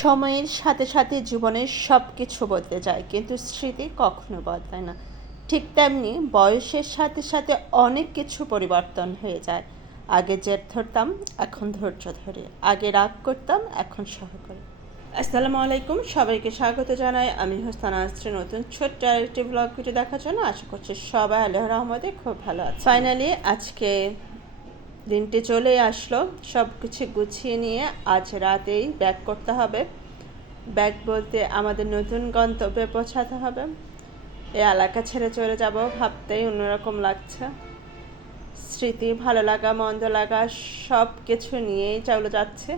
সময়ের সাথে সাথে জীবনের সব কিছু বদলে যায়, কিন্তু স্মৃতি কখনো বদলায় না। ঠিক তেমনি বয়সের সাথে সাথে অনেক কিছু পরিবর্তন হয়ে যায়। আগে জেদ ধরতাম, এখন ধৈর্য ধরে। আগে রাগ করতাম, এখন সহ আসসালামু আলাইকুম, সবাইকে স্বাগত জানাই। আমি হোস্তানা আসছি নতুন ছোট্ট আরেকটি ব্লগ ভিডিও দেখার জন্য। আশা করছি সবাই আল্লাহ রহমতে খুব ভালো আছে ফাইনালি আজকে দিনটি চলেই আসলো। সব কিছু গুছিয়ে নিয়ে আজ রাতেই ব্যাক করতে হবে। ব্যাক বলতে আমাদের নতুন গন্তব্যে পৌঁছাতে হবে। এই এলাকা ছেড়ে চলে যাব ভাবতেই অন্যরকম লাগছে। স্মৃতি, ভালো লাগা, মন্দ লাগা সব কিছু নিয়েই চলে যাচ্ছে।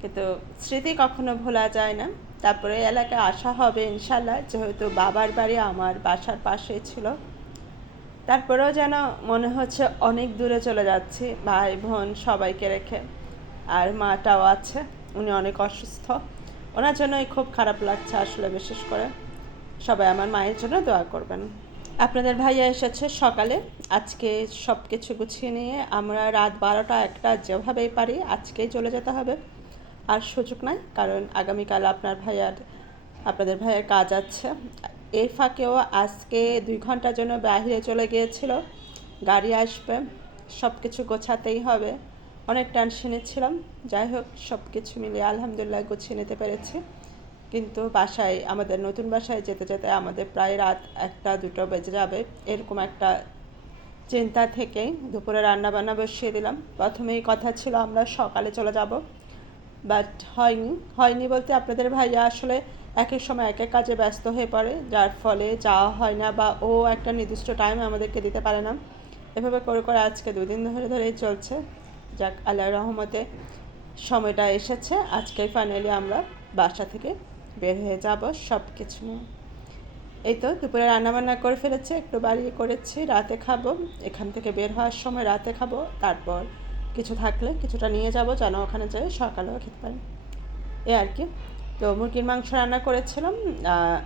কিন্তু স্মৃতি কখনো ভোলা যায় না। তারপরে এলাকায় আসা হবে ইনশাল্লাহ যেহেতু বাবার বাড়ি আমার বাসার পাশে ছিল। তারপরেও যেন মনে হচ্ছে অনেক দূরে চলে যাচ্ছি। ভাই, বোন সবাইকে রেখে। আর মাটাও আছে, উনি অনেক অসুস্থ। ওনার জন্যই খুব খারাপ লাগছে আসলে, বিশেষ করে। সবাই আমার মায়ের জন্য দোয়া করবেন। আপনাদের ভাইয়া এসেছে সকালে। আজকে সব কিছু গুছিয়ে নিয়ে আমরা রাত বারোটা একটা যেভাবেই পারি আজকেই চলে যেতে হবে। আর সুযোগ নাই, কারণ আগামীকাল আপনার ভাইয়ার, আপনাদের ভাইয়ের কাজ আছে। এর ফাঁকেও আজকে দুই ঘণ্টার জন্য বাইরে চলে গিয়েছিল। গাড়ি আসবে সব কিছু গোছাতেই হবে। অনেক টেনশনে ছিলাম। যাই হোক সব কিছু মিলিয়ে আলহামদুলিল্লাহ গুছিয়ে নিতে পেরেছি। কিন্তু বাসায়, আমাদের নতুন বাসায় যেতে যেতে আমাদের প্রায় রাত একটা, দুটো বেজে যাবে। এরকম একটা চিন্তা থেকেই দুপুরে রান্না বান্না বসিয়ে দিলাম। প্রথমেই কথা ছিল, আমরা সকালে চলে যাব। বাট হয়নি হয়নি বলতে আপনাদের ভাইয়া আসলে এক এক সময় এক এক কাজে ব্যস্ত হয়ে পড়ে, যার ফলে যাওয়া হয় না বা ও একটা নির্দিষ্ট টাইম আমাদেরকে দিতে পারে না। এভাবে করে করে আজকে দুদিন ধরে ধরেই চলছে। যাক আল্লাহ রহমতে সময়টা এসেছে। আজকে ফাইনালি আমরা বাসা থেকে বের হয়ে যাব সব কিছু এই তো, দুপুরে রান্নাবান্না করে ফেলেছে, একটু বাড়িয়ে করেছি, রাতে খাব। এখান থেকে বের হওয়ার সময় রাতে খাব, তারপর কিছু থাকলে কিছুটা নিয়ে যাব যেন ওখানে যেয়ে সকালেও খেতে পারি। এ আর কি। তো মুরগির মাংস রান্না করেছিলাম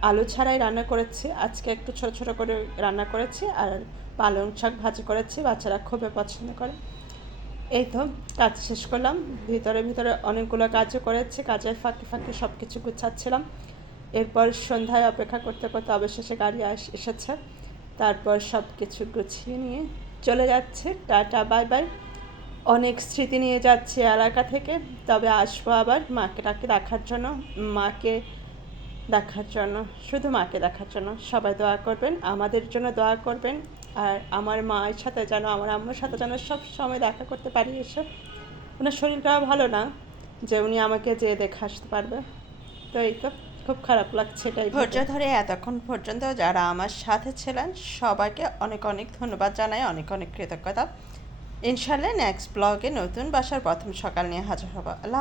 আলু ছাড়াই রান্না করেছি। আজকে একটু ছোট ছোট করে রান্না করেছি আর পালং শাক ভাজি করেছি, বাচ্চারা খুবই পছন্দ করে। এই তো, কাজ শেষ করলাম। ভিতরে ভিতরে অনেকগুলো কাজও করেছি, কাজের ফাঁকে ফাঁকে সব কিছু গুছাচ্ছিলাম। এরপর সন্ধ্যায় অপেক্ষা করতে করতে অবশেষে গাড়ি এসেছে। তারপর সব কিছু গুছিয়ে নিয়ে চলে যাচ্ছে। Tata, bye bye. অনেক স্মৃতি নিয়ে যাচ্ছি এলাকা থেকে, তবে আসব আবার মাকে টাকে দেখার জন্য, মাকে দেখার জন্য, শুধু মাকে দেখার জন্য। সবাই দোয়া করবেন, আমাদের জন্য দোয়া করবেন, আর আমার মায়ের সাথে যেন, আমার আম্মার সাথে যেন সব সময় দেখা করতে পারি এসে। ওনার শরীরটাও ভালো না, যে উনি আমাকে যেয়ে দেখে আসতে পারবে। তো এই তো, খুব খারাপ লাগছে এটাই ধৈর্য ধরে এতক্ষণ পর্যন্ত যারা আমার সাথে ছিলেন, সবাইকে অনেক অনেক ধন্যবাদ জানাই, অনেক অনেক কৃতজ্ঞতা। ইনশাল্লাহ নেক্সট ব্লগে নতুন বাসার প্রথম সকাল নিয়ে হাজির হব। আল্লাহ